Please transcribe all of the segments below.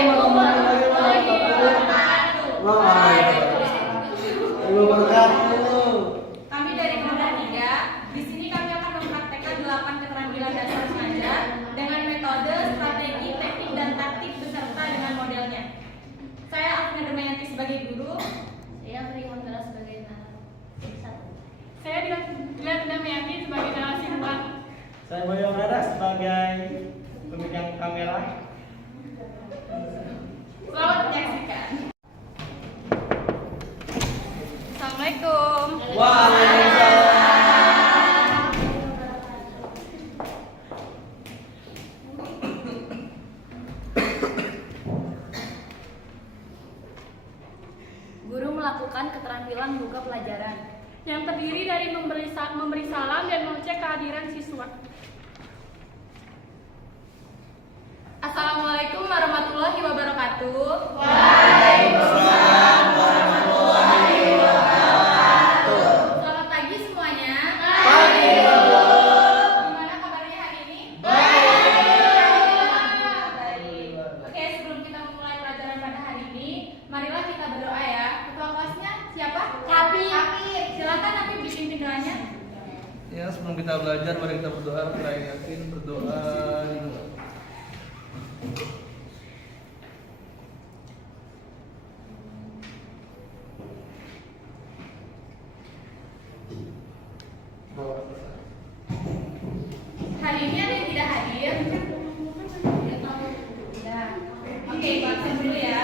Waalaikumsalam warahmatullahi wabarakatuh. Kami dari kelompok 3, di sini kami akan mempraktekkan 8 keterampilan dasar mengajar dengan metode, strategi, teknik, dan taktik beserta dengan modelnya. Saya Alvina Damayanti sebagai guru. Saya Pri Manggala sebagai narasumber. Saya Dilan Damayanti sebagai narasumber. Saya Boyo Rada sebagai pemegang kamera. Selamat menyaksikan. Assalamualaikum. Waalaikumsalam. Guru melakukan keterampilan membuka pelajaran Yang terdiri dari memberi salam dan mengecek kehadiran siswa. Assalamualaikum warahmatullahi wabarakatuh. Waalaikumsalam warahmatullahi wabarakatuh. Selamat pagi semuanya. Pagi, Bu. Gimana kabarnya hari ini? Baik. Oke, sebelum kita memulai pelajaran pada hari ini, marilah kita berdoa ya. Ketua kelasnya siapa? Kapit. Silakan nanti bikin doanya. Ya, sebelum kita belajar, mari kita berdoa. Kita yakin berdoa. Hari ini ada yang tidak hadir? Ya. Oke, absen dulu ya.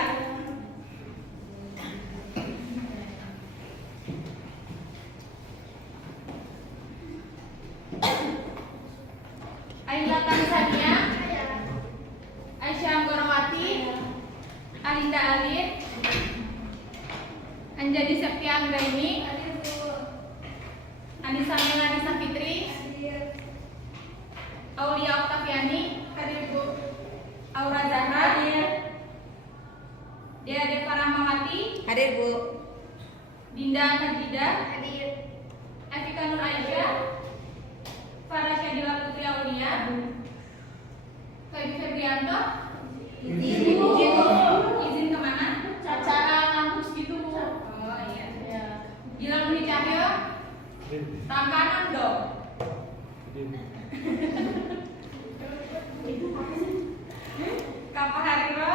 Aila Tansania, Aisyah Anggorowati, Alinda Alin, Anjadi Septia Anggraini, Anissa Melanisa Fitri, Aulia Oktaviani, hadir Bu. Aura Zahra, hadir. Dea Deva Rahmawati, Hadir, Bu. Dinda Najida, hadir. Afika Nur Aisyah, Farah Syadila Putri Aulia, Febi Febrianto. Izin kemana? Acara kampus gitu, Bu. Oh iya. Ya. Gilang Budi Cahyo, Rangkanan dong. Kapal Hariro,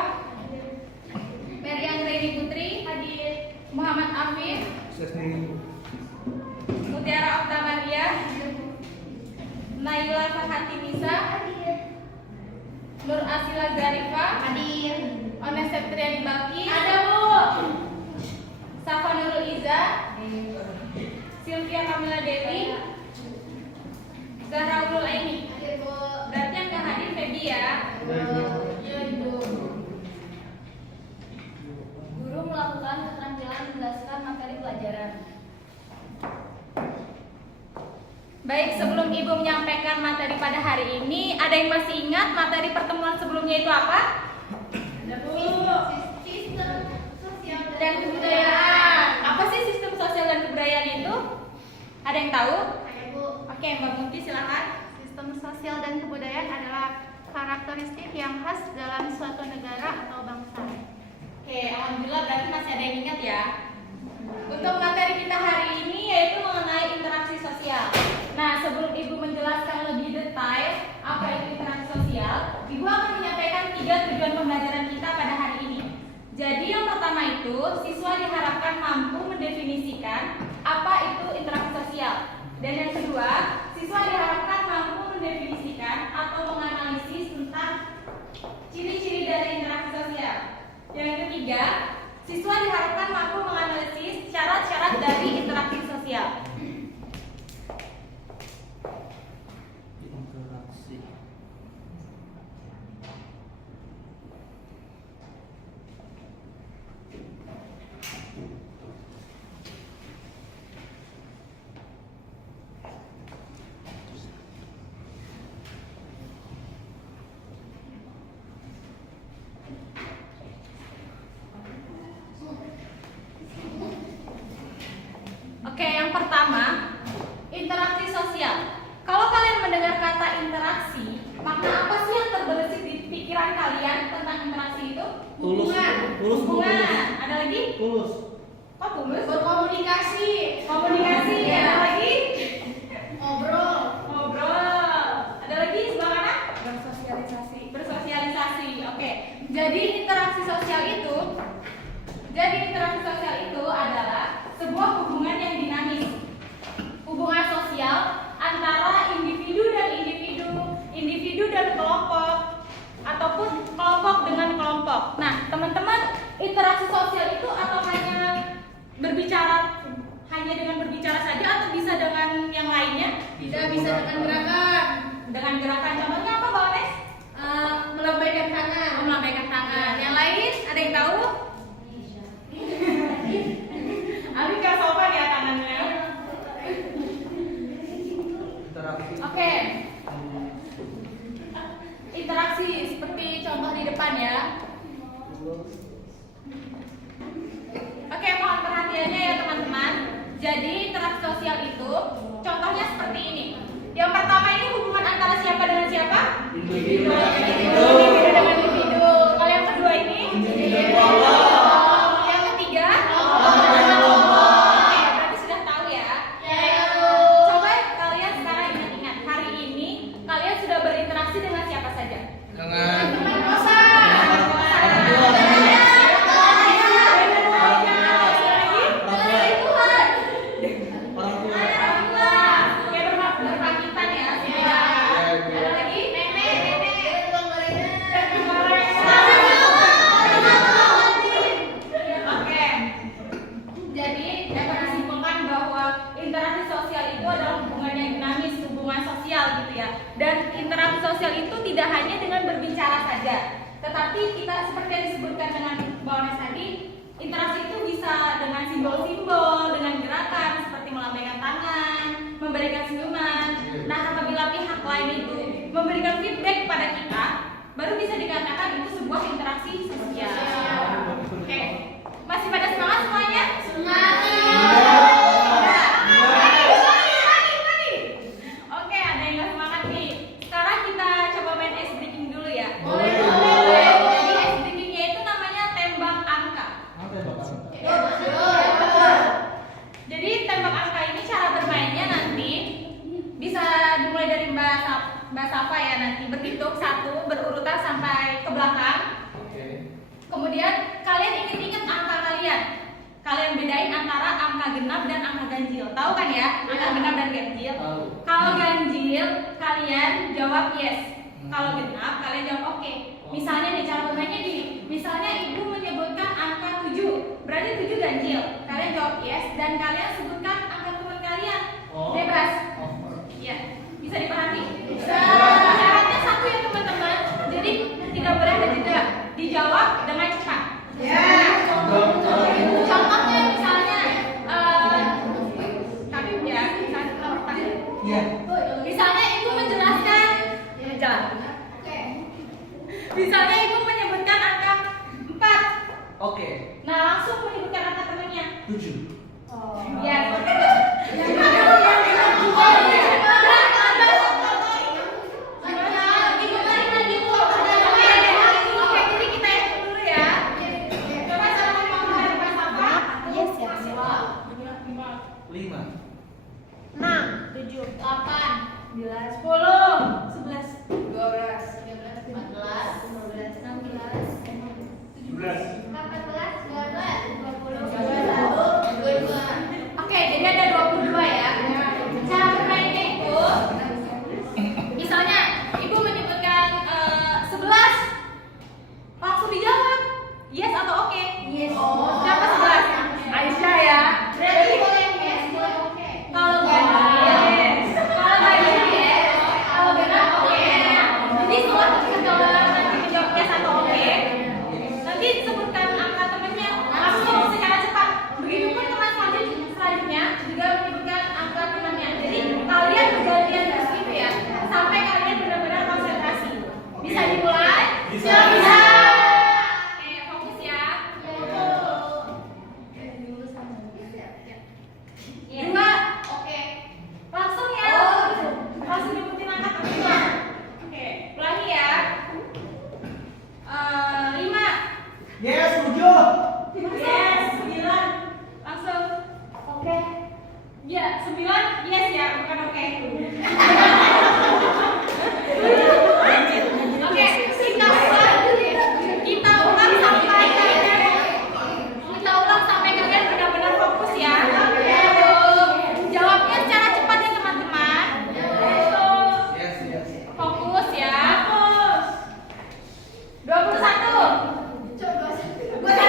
Mary Anggraini Putri, hadir. Muhammad Afif, Mutiara Oktamaria, Naila Fahati Nisa, Nur Asila Zarifa, Hadir. Ones Septriani Baki, Ada, Bu. Safa Nurul Iza, Sylvia Kamila Dewi, Zahra Ulul Aini. Hadir, Bu. Berarti yang nggak hadir Febi ya. Iya, Ibu. Guru melakukan keterampilan menjelaskan materi pelajaran. Baik, sebelum Ibu menyampaikan materi pada hari ini, ada yang masih ingat materi pertemuan sebelumnya itu apa? Sistem sosial Dan kebudayaan. Apa sih sistem sosial dan kebudayaan itu? Ada yang tahu? Ada, Bu. Oke, Mbak Munti silakan. Sistem sosial dan kebudayaan adalah karakteristik yang khas dalam suatu negara atau bangsa. Oke, alhamdulillah berarti masih ada yang ingat ya. Untuk materi kita hari ini yaitu mengenai interaksi sosial. Nah, sebelum Ibu menjelaskan lebih detail apa itu interaksi sosial, Ibu akan menyampaikan 3 tujuan pembelajaran kita pada hari ini. Jadi yang pertama itu, siswa diharapkan mampu mendefinisikan apa itu interaksi sosial. Dan yang kedua, siswa diharapkan mampu mendefinisikan atau menganalisis tentang ciri-ciri dari interaksi sosial. Yang ketiga, siswa diharapkan mampu menganalisis syarat-syarat dari interaksi sosial. Interaksi. Oke, yang pertama Tulus. Tulus. Hubungan. Ada lagi? Tulus. Kok tulus? Berkomunikasi. Komunikasi. Ada lagi? Ngobrol. Ngobrol. Ada lagi sebelah mana? Bersosialisasi. Bersosialisasi. Oke. Jadi interaksi sosial itu adalah sebuah hubungan yang dinamis. Hubungan sosial antara individu dan kelompok ataupun kelompok dengan kelompok. Nah, teman-teman, interaksi sosial itu atau hanya dengan berbicara saja atau bisa dengan yang lainnya? Tidak bisa dengan gerakan. Dengan gerakan, contohnya apa, Mbak Ones? Melambaikan tangan. Melambaikan tangan. Yang lain ada yang tahu? Abi nggak sopan ya tangannya. Interaksi. Oke. Interaksi seperti contoh di depan ya. Oke, mohon perhatiannya ya teman-teman. Jadi interaksi sosial itu contohnya seperti ini. Yang pertama ini hubungan antara siapa dengan siapa? Individu. Individu dengan individu. Kalau yang kedua ini? Yang ketiga? Oke, berarti sudah tahu ya. Coba kalian sekarang ingat-ingat. Hari ini kalian sudah berinteraksi dengan siapa saja? Dengan Teman kosan. orang tua. Ya berpamitan ya. Ada lagi? Oke. Jadi dapat disimpulkan bahwa interaksi sosial itu adalah hubungan yang dinamis, hubungan sosial gitu ya. Dan interaksi sosial itu tidak hanya dengan berbicara saja, tetapi kita seperti yang disebutkan dengan Mbak Ones tadi, interaksi itu bisa dengan simbol-simbol, dengan gerakan seperti melambaikan tangan, memberikan senyuman. Nah, apabila pihak lain itu memberikan feedback pada kita, baru bisa dikatakan itu sebuah interaksi sosial. Oke, masih pada semangat semuanya? Oke, ada yang nggak semangat nih. Sekarang kita coba main ice breaking dulu ya. Jadi ice breakingnya itu namanya tembak angka. Jadi tembak angka ini cara bermainnya nanti bisa dimulai dari Mbak Safa ya, nanti berhitung 1 berurutan sampai ke belakang. Kemudian kalian ingat-ingat angka kalian. Kalian bedain antara angka genap dan angka ganjil. Tahu kan ya? Angka genap dan ganjil. Tahu. Kalau ganjil kalian jawab yes. Kalau genap kalian jawab oke. Misalnya nih cara bermainnya gini. Misalnya ibu menyebutkan angka 7, berarti 7 ganjil. Kalian jawab yes dan kalian sebutkan angka teman kalian. Bebas. Ya, bisa dipahami? Bisa. Syaratnya 1 ya teman-teman. Jadi tidak boleh ada jeda. Dijawab dengan cepat. Contohnya misalnya, tapi ya, misalnya ibu menjelaskan, misalnya ibu menyebutkan angka 4. Oke. Nah, langsung menyebutkan angka temannya. 7. Ya. Jadi kita Yes, 9. Langsung. Oke. Ya, 9. Yes ya, bukan oke. Oke, kita ulang sampai kalian benar-benar fokus ya. Jawabnya secara cepat ya teman-teman. Yes, yes. Fokus ya. 21. 21.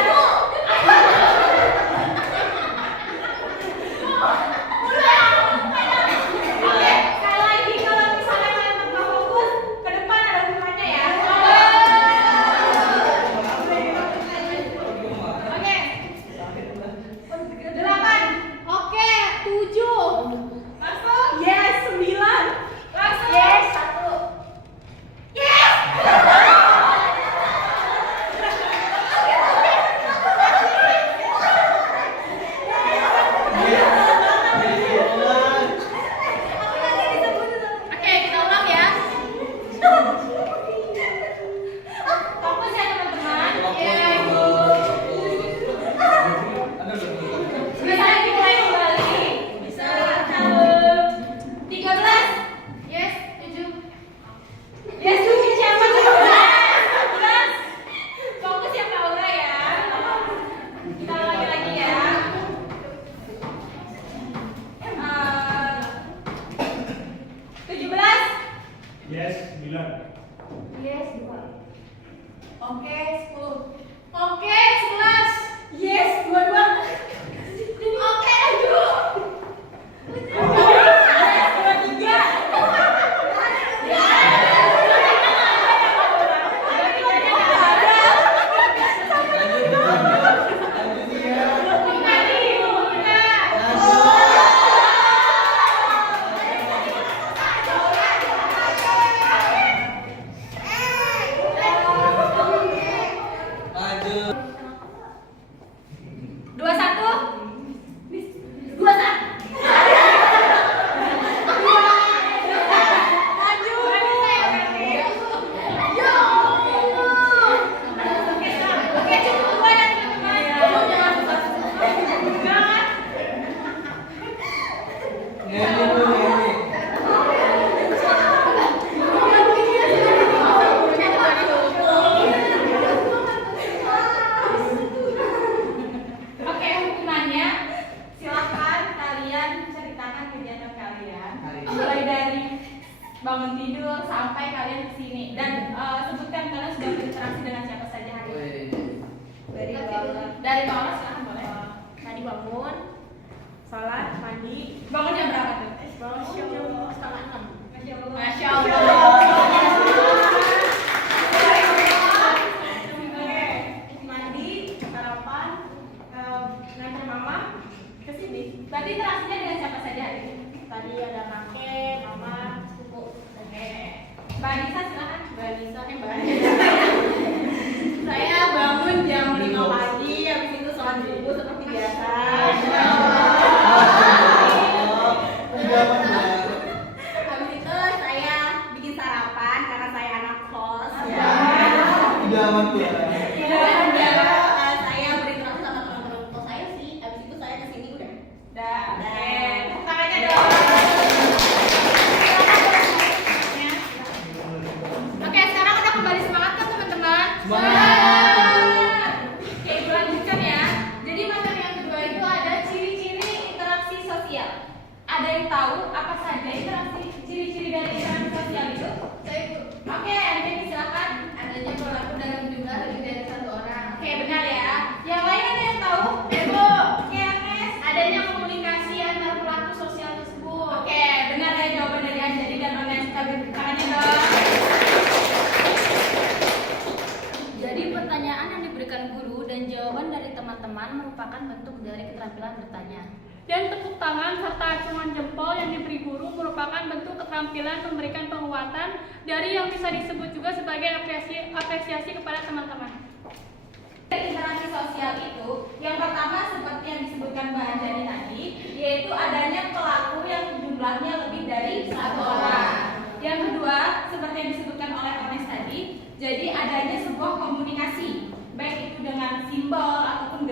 Oke, sekali lagi kalau misalnya kalian nggak fokus, ke depan ada hubungannya ya. Oke. 8. Oke, 7. Langsung. Yes, 9. Langsung. Yes, 1. Yes. Oke, kita ulang ya. Fokus ya teman-teman. Bisa dimulai kembali. Bisa. 13. Yes, 7. Yes, tujuh siapa? 11. Fokus ya Kak Aura ya. Kita ulangi lagi ya. 17. Yes, 9. Yes, 2. Oke, 10. Oke, 11. Yes, 22. Oke, 7. Oke, 23. Lanjut. 21. 21. Oke, cukup dua ya teman-teman. Nyanyi dulu, nyanyi. Oke, hukumannya silahkan kalian ceritakan kegiatan kalian mulai dari bangun tidur sampai kalian kesini dan sebutkan kalian sudah berinteraksi dengan siapa saja hari ini. Dari Paula silahkan boleh. Tadi bangun, sholat, mandi. Bangun jam berapa tuh? Bangun jam setengah 6. Masya Allah. Mandi, sarapan, ngantar mama ke sini. Berarti interaksinya dengan siapa saja hari ini? Tadi ada kakek, mama, sepupu. Oke. Mbak Anissa silahkan. Mbak Nisa, Mbak Anissa. Saya bangun jam 5 pagi, habis itu sholat subuh seperti biasa. Habis itu saya bikin sarapan karena saya anak kos. Ya. Idaman tuh. Dan saya berinteraksi sama teman-teman kos saya sih. Habis itu saya kesini udah. Dah. Oke. Tepuk tangannya dong. Oke, sekarang udah kembali semangat kan teman-teman? Semangat. Oke, ibu lanjutkan ya. Jadi materi yang kedua itu ada ciri-ciri interaksi sosial. Ada yang tahu apa saja ciri-ciri dari interaksi sosial itu? Saya itu Oke, Anjani silakan. adanya pelaku dalam jumlah lebih dari 1 orang. Oke, benar ya. Yang lain ada yang tahu? Ibu. Oke, Agnes. Adanya komunikasi antar pelaku sosial tersebut. Oke, benar ya jawaban dari Anjani dan Agnes. Kita beri tangannya dong. Jadi pertanyaan yang diberikan guru dan jawaban dari teman-teman merupakan bentuk dari keterampilan bertanya. Dan tepuk tangan serta acungan jempol yang diberi guru merupakan bentuk keterampilan memberikan penguatan dari yang bisa disebut juga sebagai apresiasi kepada teman-teman. Interaksi sosial itu yang pertama seperti yang disebutkan Mbak Anjani tadi, yaitu adanya pelaku yang jumlahnya lebih dari 1 orang. Yang kedua seperti yang disebutkan oleh Ernest tadi, jadi adanya sebuah komunikasi, baik itu dengan simbol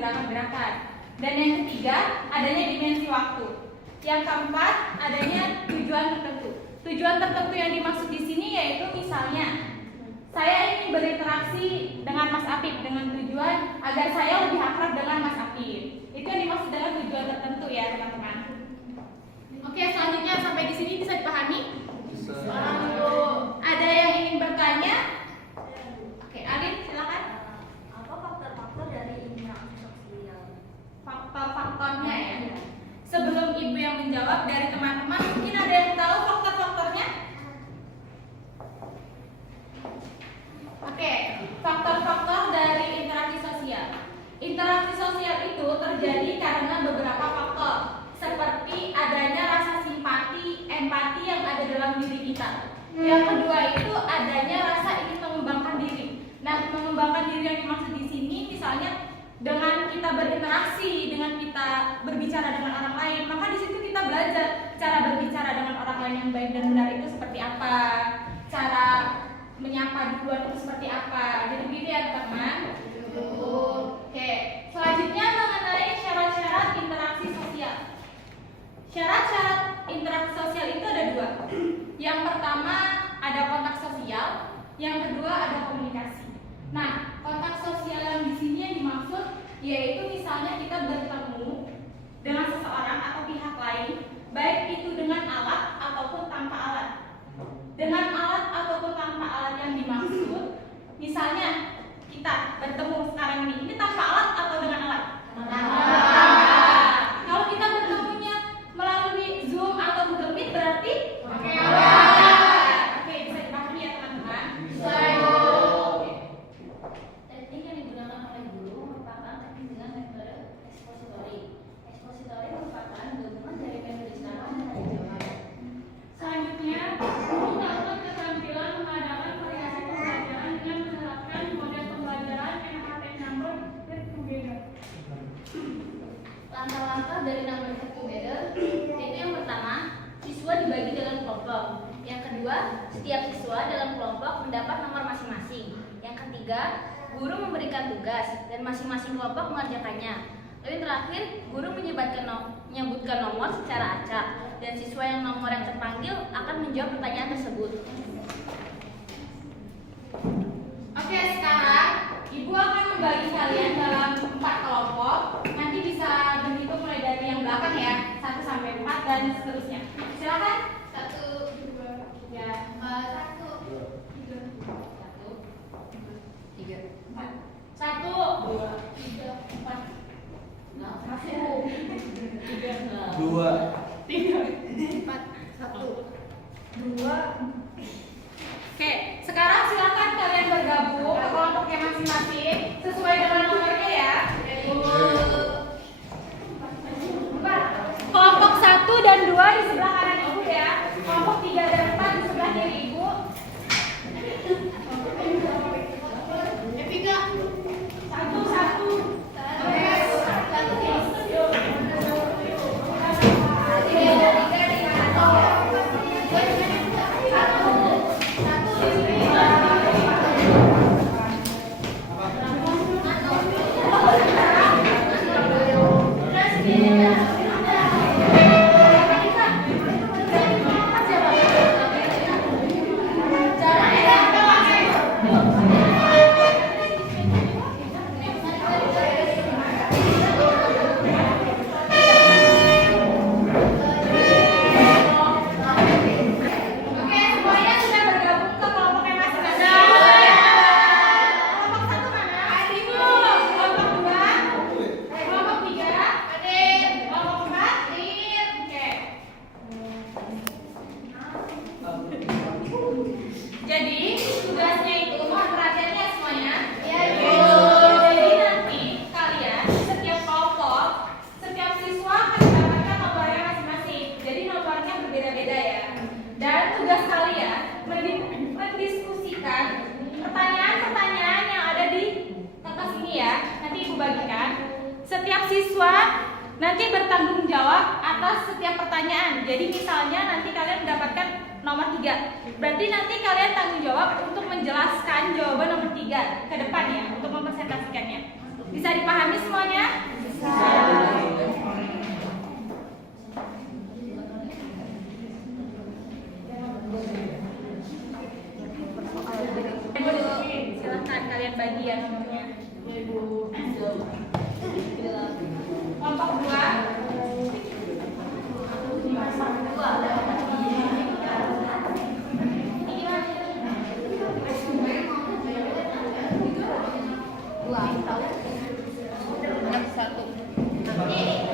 gerakan-gerakan. Dan yang ketiga, adanya dimensi waktu. Yang keempat, adanya tujuan tertentu. Tujuan tertentu yang dimaksud di sini yaitu misalnya saya ingin berinteraksi dengan Mas Apip dengan tujuan agar saya lebih akrab dengan Mas Apip. Itu yang dimaksud dengan tujuan tertentu ya teman-teman. Oke, selanjutnya sampai di sini bisa dipahami? Bisa. Ada yang ingin bertanya? Oke, Adin silakan. Apa faktor-faktor dari interaksi sosial? Faktor-faktornya ya. Sebelum ibu yang menjawab dari teman-teman, mungkin ada yang tahu faktor-faktornya? Oke, faktor-faktor dari interaksi sosial. Interaksi sosial itu terjadi karena beberapa faktor, seperti adanya rasa simpati, empati yang ada dalam diri kita. Yang kedua itu adanya rasa ingin mengembangkan diri. Nah, mengembangkan diri yang dimaksud di sini misalnya dengan kita berinteraksi, dengan kita berbicara dengan orang lain, maka di situ kita belajar cara berbicara dengan orang lain yang baik dan benar itu seperti apa, cara menyapa duluan itu seperti apa. Jadi begitu ya teman-teman. Oke, selanjutnya mengenai syarat-syarat interaksi sosial. Syarat-syarat interaksi sosial itu ada dua. Yang pertama ada kontak sosial, yang kedua ada komunikasi. Nah, kontak sosial yang di sini yang dimaksud yaitu misalnya kita bertemu dengan seseorang atau pihak lain, baik itu dengan alat ataupun tanpa alat. Dengan alat ataupun tanpa alat yang dimaksud, misalnya kita bertemu sekarang ini tanpa alat atau dengan alat? Kalau kita bertemunya melalui Zoom atau Google Meet berarti pakai alat. Oke, bisa dipahami ya teman-teman? Teknik yang digunakan oleh guru merupakan teknik dengan metode ekspositori. Ekspositori merupakan gabungan dari metode ceramah dan tanya jawab. Selanjutnya, guru melakukan keterampilan mengadakan variasi pembelajaran dengan menerapkan model pembelajaran NHT number get together. Langkah-langkah dari number get together yaitu yang pertama, siswa dibagi dalam kelompok. Yang kedua, setiap siswa dalam kelompok mendapat nomor masing-masing. Yang ketiga, guru memberikan tugas dan masing-masing kelompok mengerjakannya. Lalu terakhir, guru menyebutkan nomor secara acak dan siswa yang nomor yang terpanggil akan menjawab pertanyaan tersebut. Oke, sekarang Ibu akan membagi kalian dalam 4 kelompok. Nanti bisa berhitung mulai dari yang belakang ya, 1 sampai 4 dan seterusnya. Silakan. 1, 2, 3, 4, 1, 2, 3, 4. 1, 2, 3, 4. Masuk. 2. 3, 4, 1, 2. Oke, sekarang silakan kalian bergabung ke kelompoknya masing-masing sesuai dengan nomornya ya. Kelompok 1 dan 2 di sebelah kanan Ibu ya. Kelompok 3 dan 4 di sebelah kiri Ibu. Evika. 1. Jadi tugasnya itu mohon perhatiannya semuanya. Jadi nanti kalian setiap kelompok, setiap siswa akan mendapatkan nomornya masing-masing. Jadi nomornya berbeda-beda ya. Dan tugas kalian mendiskusikan pertanyaan-pertanyaan yang ada di kertas ini ya. Nanti Ibu bagikan. Setiap siswa nanti bertanggung jawab atas setiap pertanyaan. Jadi misalnya nanti kalian mendapatkan nomor 3. Berarti nanti kalian tanggung jawab untuk menjelaskan jawaban nomor 3 ke depan ya, untuk mempresentasikannya. Bisa dipahami semuanya? Silahkan kalian bagi ya nomornya. Kelompok 2.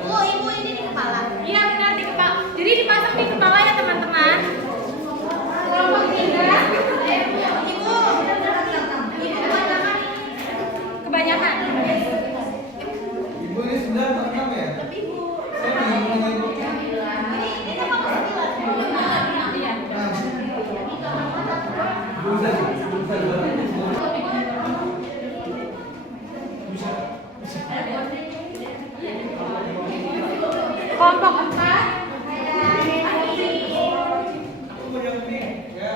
Ibu ini di kepala. Iya benar di kepala. Jadi dipasang di kepala ya teman-teman. Kelompok 3. Ibu Kebanyakan. Ibu ini 9 atau 6 ya? Saya bingung dengan ibu. ini sama kesekilan. Iya. Kelompok 4. Aku mau yang ini ya.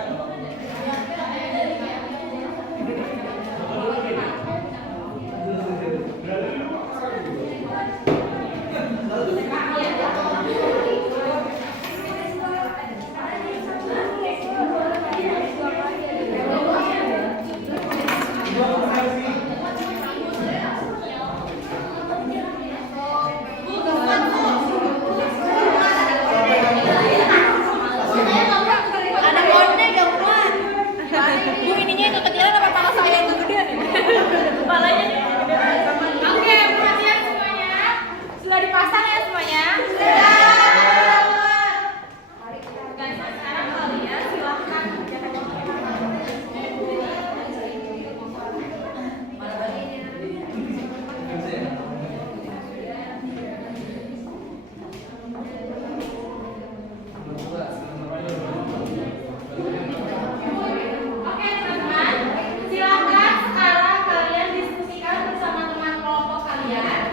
Ada konde gak kuat. Bu ininya itu kecilan apa pala saya itu gedean ya? Kepalanya nih gedean. Oke, perhatian semuanya. Sudah dipasang ya semuanya? Sudah. Guys, sekarang kalian silahkan. Oke teman-teman, silahkan sekarang kalian diskusikan bersama teman kelompok kalian.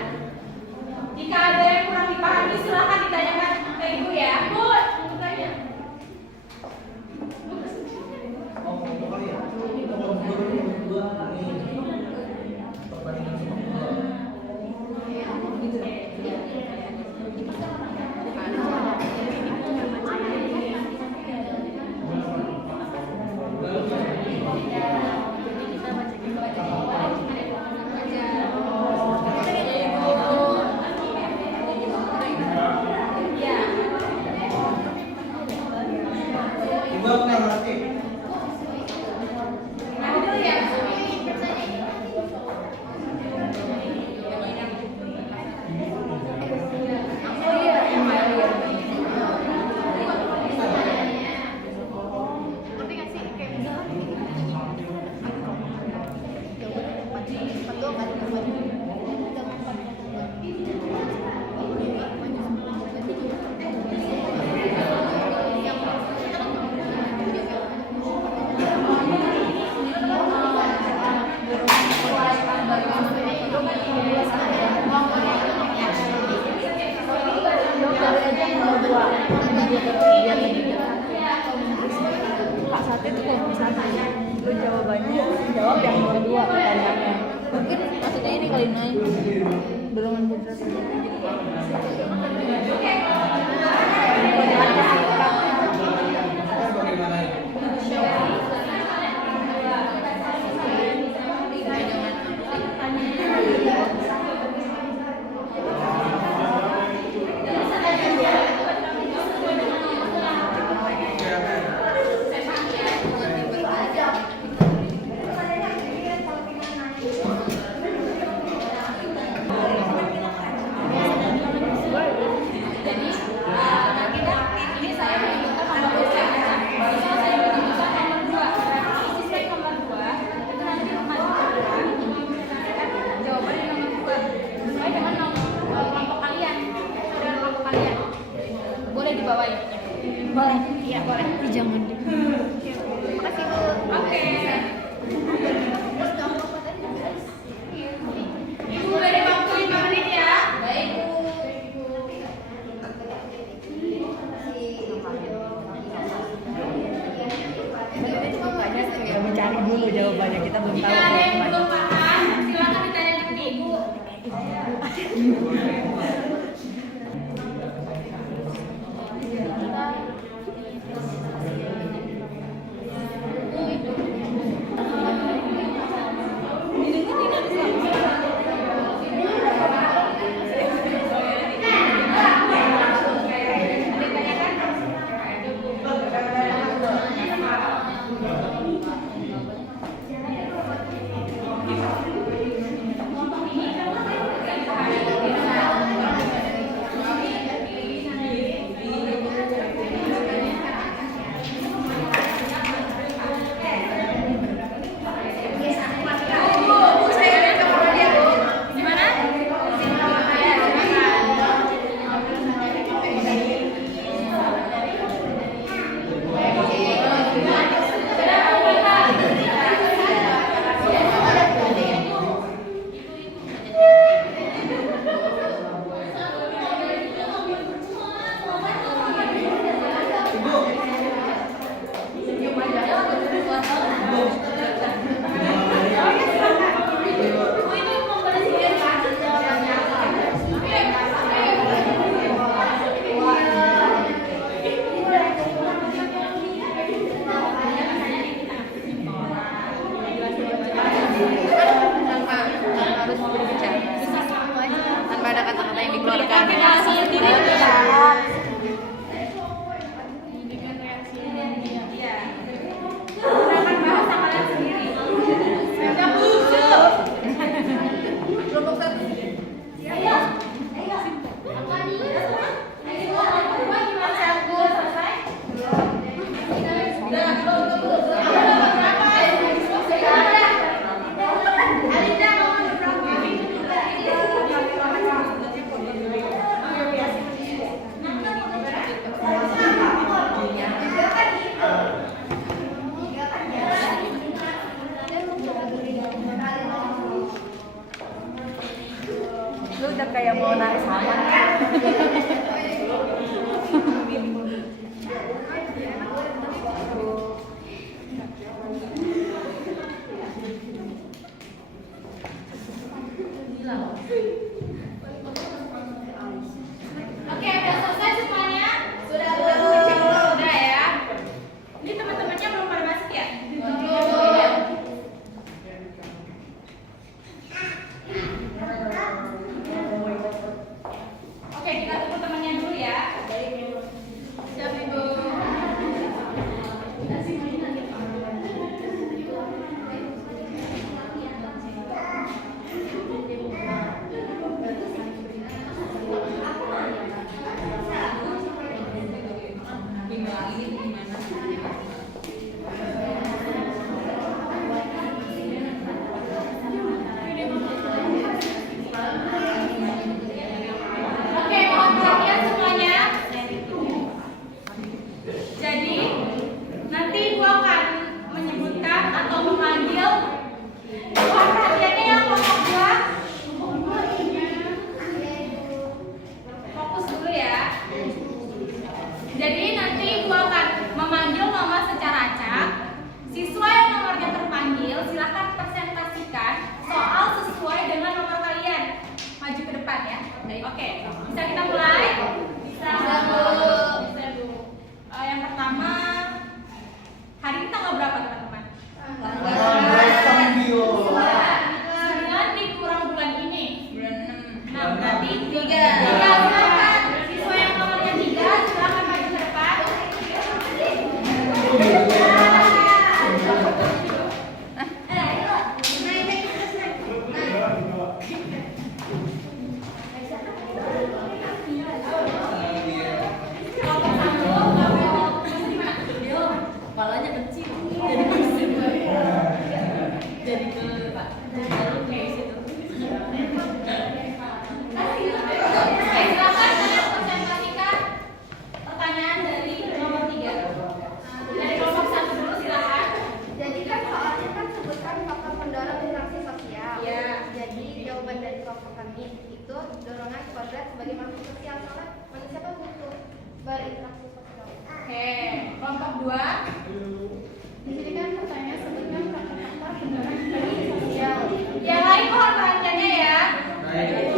Jika ada yang kurang dipahami silahkan ditanyakan ke ibu ya. Bu, mau tanya. Ibu aku nggak ngerti. Aku dulu ya. Ngerti nggak sih kayak misalnya Kak Sate itu kalau misalnya lu jawabannya jawab yang nomor 2 pertanyaannya, mungkin maksudnya ini kali naik dorongan berat. Bagaimana itu? Jadi ini saya menunjukkan nomor 2 ya. Misal saya menunjukkan nomor 2. Isi slide nomor 2 itu nanti maju jawabannya nomor 2 sesuai dengan kelompok kalian. Saudara kelompok kalian. Boleh dibawa ya? Boleh, iya boleh. Jangan. Makasih Bu. Oke. Ibu beri waktu 5 menit ya. Baik Bu. Kita mencari dulu jawabannya, kita belum Jika tahu. ada yang belum paham, silakan ditanyakan ke Ibu. Tanpa ada kata-kata yang dikeluarkan. Lu udah kayak mau narik sama. Oke, udah selesai semuanya? Sudah ya. Ini teman-temannya belum pada masuk ya? Oke, kita tunggu temannya dulu ya. Siap, Ibu. Oke, mohon perhatian semuanya. Jadi, nanti Ibu akan menyebutkan atau memanggil. Mohon perhatiannya ya, kelompok 2. Fokus dulu ya. Jadi nanti Ibu akan memanggil nama secara acak. Siswa yang nomornya terpanggil, silakan presentasikan soal sesuai dengan nomor kalian. Maju ke depan ya. Oke, bisa kita mulai? Bisa, Bu. Bisa, Bu. Yang pertama, hari ini tanggal berapa, teman-teman? Sembilan dikurang bulan ini. Bulan 6. Berarti 3. Silakan. Siswa yang nomornya 3, silakan maju ke depan. Kepalanya kecil. Jadi ke Pak. Kayak situ. Oke, silakan kalian presentasikan pertanyaan dari nomor 3. Dari kelompok 1 dulu silakan. Jadi kan soalnya kan sebutkan faktor pendorong interaksi sosial. Iya. Jadi jawaban dari kelompok kami itu dorongan kodrat sebagai makhluk sosial karena manusia kan butuh berinteraksi sosial. Oke, kelompok 2. Di sini kan pertanyaan sebutkan faktor-faktor pendorong interaksi sosial. Yang lain mohon perhatiannya ya. Baik.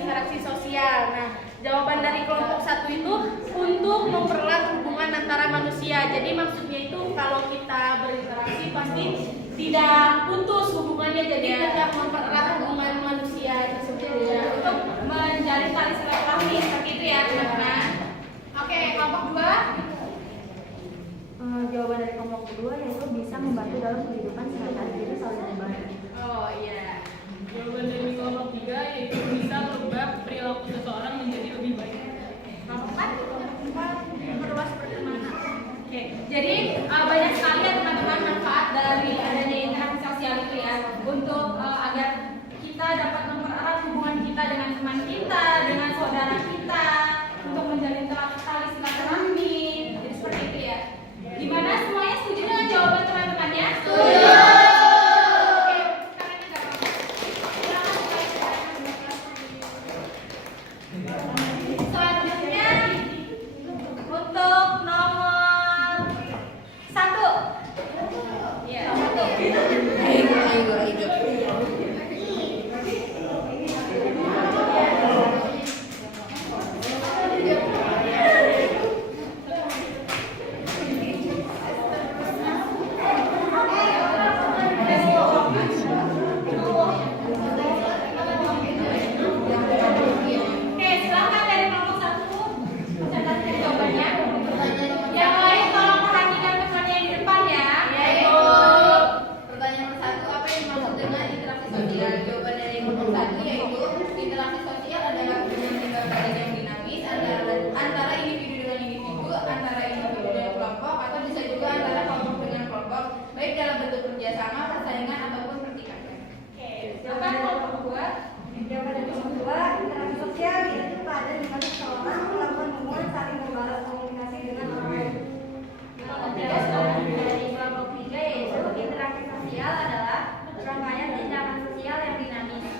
interaksi sosial. Nah, jawaban dari kelompok 1 itu untuk mempererat hubungan antara manusia. Jadi maksudnya itu kalau kita berinteraksi pasti tidak putus hubungannya, jadi tetap mempererat hubungan manusia tersebut untuk menjalin tali silaturahmi seperti itu ya teman-teman. Oke, kelompok 2. Jawaban dari kelompok kedua yaitu bisa membantu dalam kehidupan sehari-hari, jadi saling membantu. Oh iya. Jawaban dari kelompok 3 yaitu bisa merubah perilaku seseorang menjadi lebih baik. Kelompok 4 memperluas pertemanan. Oke, jadi banyak sekali ya teman-teman manfaat dari adanya interaksi sosial itu ya untuk agar kita dapat mempererat hubungan kita dengan teman kita, dengan saudara kita, untuk menjalin tali silaturahmi. Jadi seperti itu ya. Gimana, semuanya setuju dengan jawaban teman-temannya? Setuju. Selanjutnya untuk nomor 1. Ya, 1. Oke, silakan dari kelompok 1 catatkan jawabannya. Yang lain tolong perhatikan temannya yang di depan ya. Pertanyaan nomor 1, apa yang dimaksud dengan interaksi sosial? Jawaban dari nomor 1 yaitu interaksi sosial adalah hubungan kepribadian yang dinamis antara individu dengan individu, antara individu dengan kelompok, atau bisa juga antara kelompok dengan kelompok, baik dalam bentuk kerjasama, persaingan ataupun pertikaian. Oke, silakan kelompok 2. Jawaban dari kelompok 2, interaksi sosial yaitu pada di mana seseorang melakukan hubungan saling membalas komunikasi dengan orang lain. Kelompok 3 silakan. Dari kelompok 3 yaitu interaksi sosial adalah rangkaian tindakan sosial yang dinamis.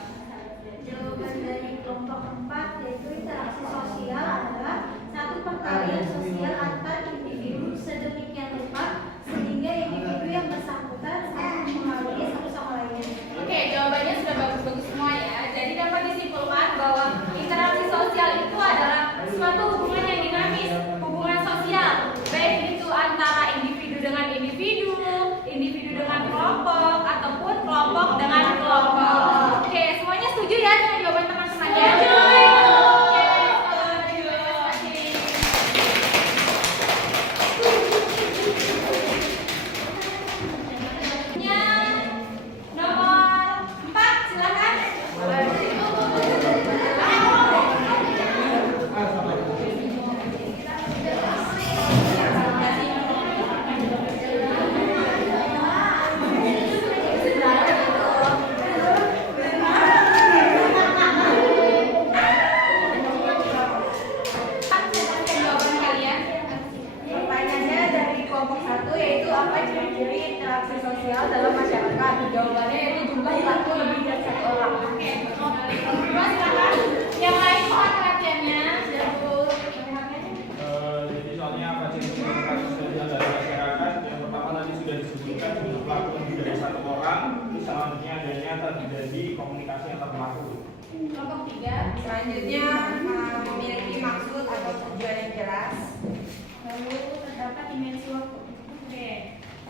Jawaban dari kelompok 4 yaitu interaksi sosial adalah satu perkalian sosial antar individu sedemikian rupa sehingga individu yang bersangkutan saling mengenali satu sama lainnya. Oke, jawabannya sudah bagus-bagus semua ya. Jadi dapat disimpulkan bahwa interaksi sosial itu adalah suatu hubungan yang dinamis, hubungan sosial, baik itu antara individu dengan individu, individu dengan kelompok, ataupun kelompok dengan kelompok. Oke, semuanya setuju ya dengan jawaban teman-temannya? Oke, terima kasih. Nomor 4, silakan. Jawaban kalian. Pertanyaannya dari kelompok 1 yaitu apa ciri-ciri interaksi sosial dalam masyarakat? Jawabannya yaitu jumlah satu lebih dari satu orang. Oke, nomor 2 silakan. Yang lain mohon perhatiannya. Jadi soalnya apa ciri-ciri interaksi sosial dari masyarakat? Yang pertama tadi sudah disebutkan jumlah pelaku lebih dari 1 orang. Selanjutnya adanya terjadi komunikasi antar pelaku. Kelompok 3. Selanjutnya memiliki maksud atau tujuan yang jelas. Lalu terdapat dimensi waktu. Oke.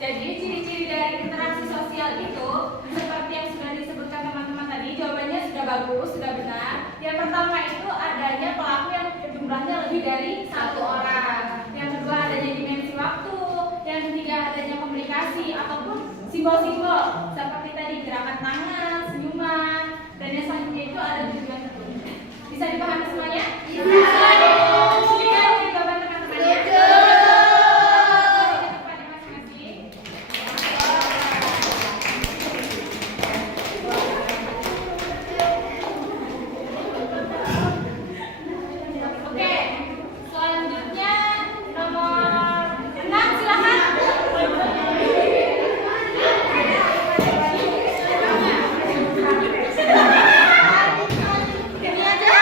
Jadi ciri-ciri dari interaksi sosial itu seperti yang sudah disebutkan teman-teman tadi, jawabannya sudah bagus, sudah benar. Yang pertama itu adanya pelaku yang jumlahnya lebih dari 1 orang. Yang kedua adanya dimensi waktu. Yang ketiga adanya komunikasi ataupun simbol-simbol seperti tadi gerakan tangan, senyuman, dan yang selanjutnya itu ada tujuan tertentu. Bisa dipahami semuanya? Bisa. Dikasih jawaban teman-temannya. Tempatnya masing-masing. Oke, selanjutnya nomor 6 silakan. Ini aja.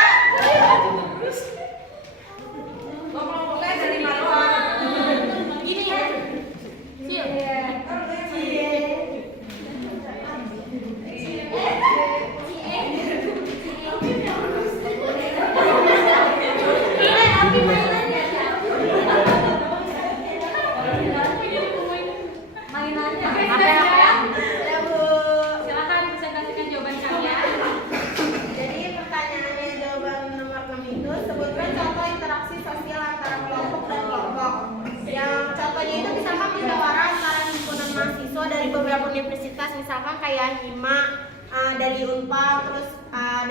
universitas, misalkan kayak Hima dari Unpad, terus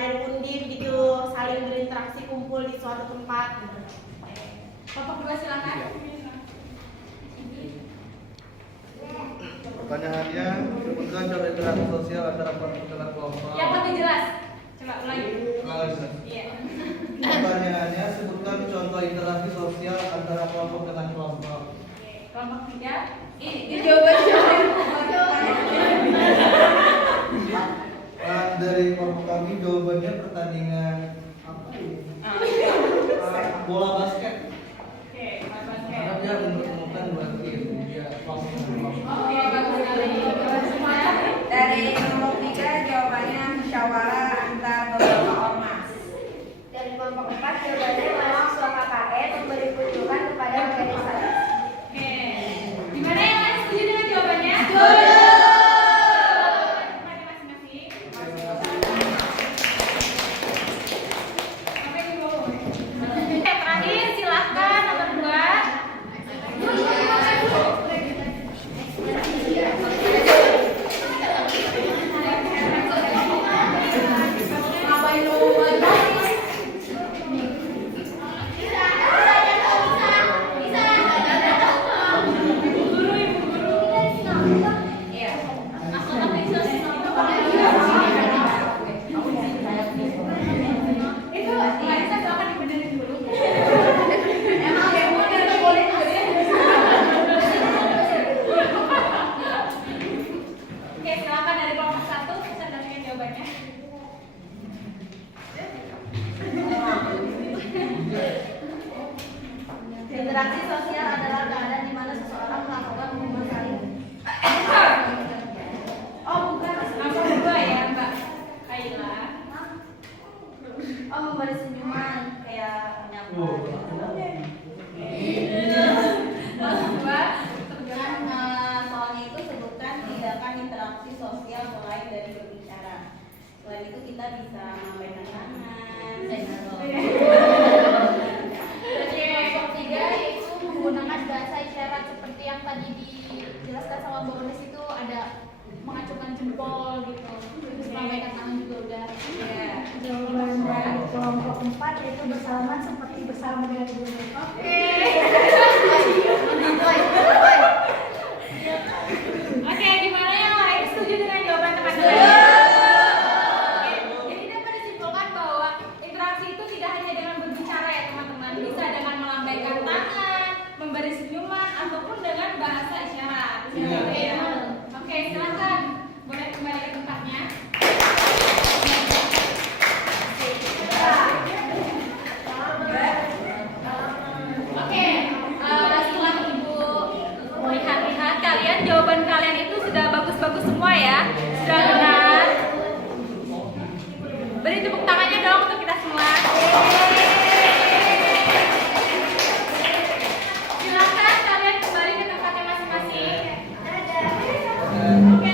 dari Undip gitu, saling berinteraksi kumpul di suatu tempat. Kelompok 2 silakan. Pertanyaannya, sebutkan contoh interaksi sosial antara kelompok dengan kelompok. Yang lebih jelas. Coba ulangi. Iya. Pertanyaannya, sebutkan contoh interaksi sosial antara kelompok dengan kelompok. Oke, kelompok 3. Ini jawabannya. Dari kelompok kami jawabannya pertandingan apa ini? Bola basket. Oke, Mas Basket. Karena dia mempertemukan dua tim, dia kelompok dengan kelompok. Oke, bagus sekali. Semuanya. Dari nomor 3 jawabannya musyawarah antar beberapa ormas. Dari kelompok 4 jawabannya mahasiswa KKN memberi kunjungan kepada organisasi. Oke. Gimana yang lain setuju dengan jawabannya? Masing-masing. Sampai di bawah. Oke, terakhir silahkan nomor 2. Ngapain lu Itu Raisa silakan dibenerin dulu. emang ya udah boleh Oke, silakan dari kelompok 1 bisa dengan jawabannya. Interaksi sosial adalah keadaan di mana seseorang melakukan hubungan saling. Oh, bukan. Nomor 2 ya, Mbak Kaila. Oh, memberi senyuman kayak menyapa. Nomor 2. soalnya itu sebutkan tindakan interaksi sosial mulai dari berbicara. Selain itu kita bisa melambaikan tangan. Dari kelompok 3 yaitu menggunakan bahasa isyarat seperti yang tadi dijelaskan sama Mbak Unes, itu ada mengacungkan jempol gitu, terus melambaikan tangan juga udah. Iya. Jawaban dari kelompok 4 yaitu bersalaman seperti bersalaman dengan guru. Oke. Oke, gimana yang lain setuju dengan jawaban teman-teman? Oke, jadi dapat disimpulkan bahwa interaksi itu tidak hanya dengan berbicara ya teman-teman, bisa dengan melambaikan tangan, memberi senyuman, ataupun dengan bahasa isyarat. Iya. Oke, silakan boleh kembali ke tempatnya. Oke, setelah Ibu lihat-lihat, kalian jawaban kalian itu sudah bagus-bagus semua ya, sudah benar. Beri tepuk tangannya dong untuk kita semua. Silakan kalian kembali ke tempatnya masing-masing. Oke,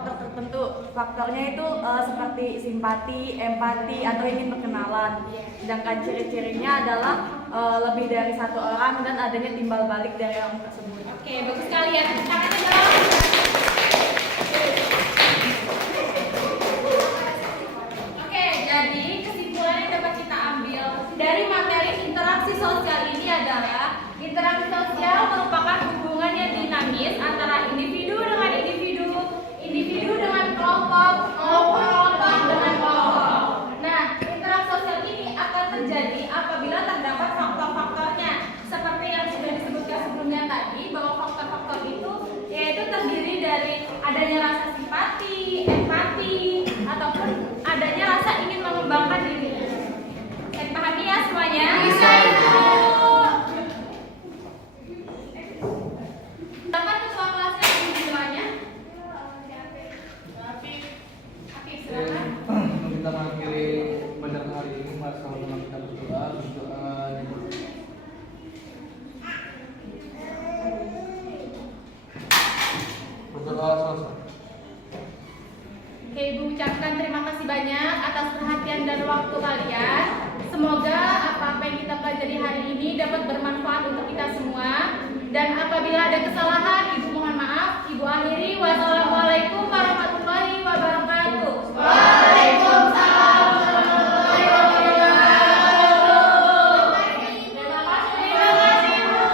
faktor tertentu. Faktornya itu seperti simpati, empati, atau ingin berkenalan. Sedangkan ciri-cirinya adalah lebih dari satu orang dan adanya timbal balik dari orang tersebut. Oke, bagus sekali ya. Tepuk tangannya dong. Oke, jadi kesimpulan yang dapat kita ambil dari materi interaksi sosial ini adalah interaksi sosial merupakan hubungan yang dinamis antara individu dengan individu, individu dengan kelompok, kelompok dengan kelompok. Nah, interaksi sosial ini akan terjadi apabila terdapat faktor-faktornya seperti yang sudah disebutkan sebelumnya tadi, bahwa faktor-faktor itu yaitu terdiri dari adanya rasa simpati, empati, ataupun adanya rasa ingin mengembangkan diri. Saya dipahami ya semuanya? Bisa, Ibu. Silakan ketua kelasnya tujuannya. Oke, silakan. Kita mengakhiri pada hari ini, Mas, kalau memang kita berdoa selesai. Oke, Ibu ucapkan terima kasih banyak atas perhatian dan waktu kalian. Semoga apa-apa yang kita pelajari hari ini dapat bermanfaat untuk kita semua. Dan apabila ada kesalahan, Ibu mohon maaf. Ibu akhiri. Wassalamualaikum warahmatullahi wabarakatuh. Waalaikumsalam warahmatullahi wabarakatuh. Terima kasih, Ibu.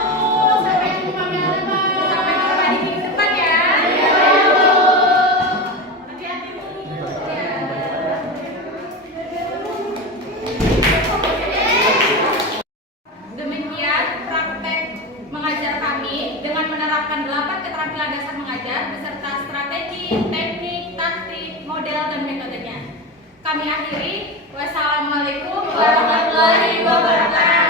Sampai jumpa di minggu depan ya. Hati-hati, Bu. Demikian praktek mengajar kami dengan menerapkan 8 keterampilan dasar mengajar beserta strategi, teknik, taktik, model, dan metodenya. Kami akhiri. Wassalamualaikum warahmatullahi wabarakatuh.